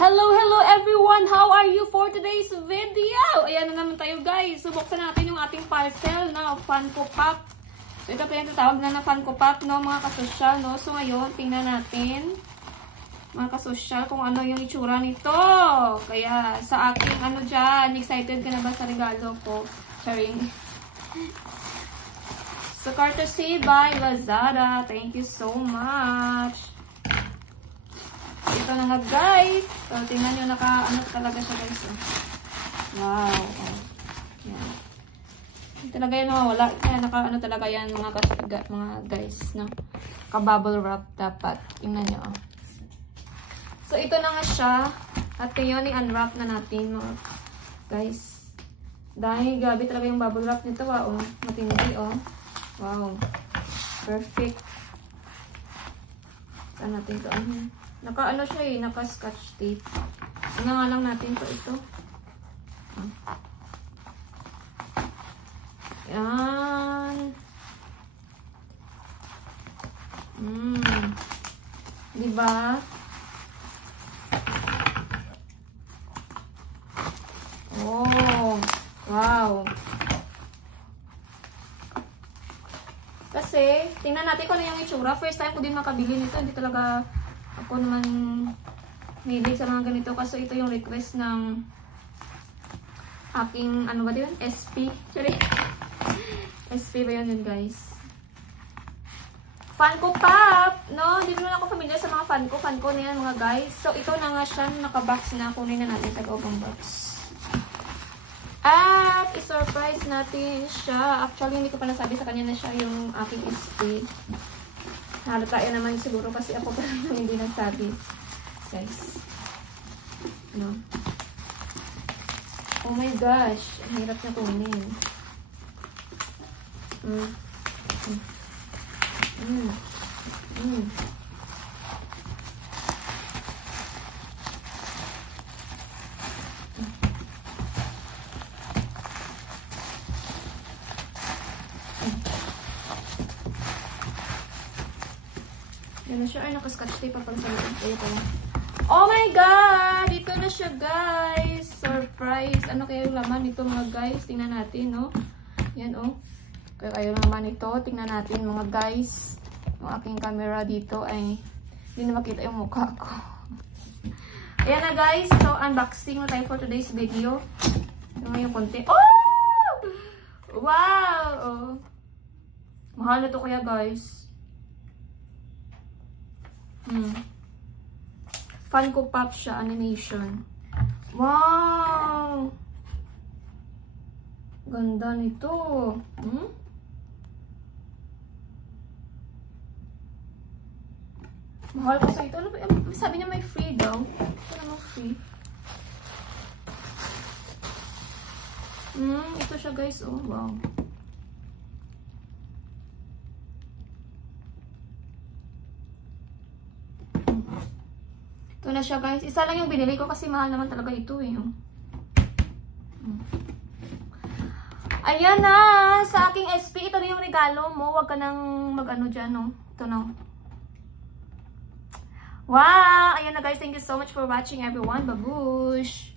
Hello everyone! How are you for today's video? Ayan na naman tayo guys. Subuksan natin yung ating parcel na Funko Pop. So ito pa yung tatawag na Funko Pop, no, mga kasosyal, no. So ngayon, tingnan natin mga kasosyal kung ano yung itsura nito. Kaya sa aking ano dyan, excited ka na ba sa regalo ko? Charing. So courtesy by Lazada. Thank you so much. Ito na nga guys. So, tingnan nyo, ano talaga siya guys. Wow. Oh. Yan. Talaga yan wala. Kaya ano talaga yan mga guys. No? Ka-bubble wrap dapat. Tingnan nyo. Oh. So, ito na nga siya. At ngayon, i-unwrap na natin mga guys. Dahil gabi talaga yung bubble wrap nito. Oh. Matindi. Oh. Wow. Perfect. Saan natin ito? Naka-ano siya eh, naka-scotch tape. Ano nga lang natin ito. Yan. Diba? Oh, wow. Kasi, tingnan natin kung ano yung itsura. First time ko din makabili nito. Hindi talaga ako naman mahilig sa mga ganito kasi ito yung request ng aking, ano ba yun? SP. Sorry. SP ba yun guys? Funko Pop! No? Hindi naman ako familiar sa mga Funko. Funko na yan mga guys. So, ito na nga siya. Nakabox na. Kunin na natin sa gawang box. At, i-surprise natin siya. Actually, hindi ko pa nasabi sa kanya na siya yung aking SP. Halata yan naman siguro kasi ako pa lang hindi nasabi. Guys. No? Oh my gosh. Ang hirap na kunin. Yan na siya. Ay, naka-scotch tape pa pag sa loob. Oh my God! Dito na siya, guys. Surprise! Ano kaya yung laman nito, mga guys? Tingnan natin, no? Yan, oh. Kaya yung laman nito. Tingnan natin, mga guys. Yung aking camera dito ay hindi na makita yung mukha ko. Ayan na, guys. So, unboxing na tayo for today's video. Yung konti. Oh! Wow! Oh. Mahal na to kaya, guys. Funko Pop siya, animation. Wow! Ganda nito. Mahal kasi ito. Ano ba? Sabi niya may free daw. Ito naman free. Ito siya guys. Oh, wow. Ito na siya guys. Isa lang yung binili ko kasi mahal naman talaga ito eh. Ayan na! Sa aking SP, ito na yung regalo mo. Huwag ka nang mag-ano dyan, no? Ito na. Wow! Ayan na guys. Thank you so much for watching everyone. Babush!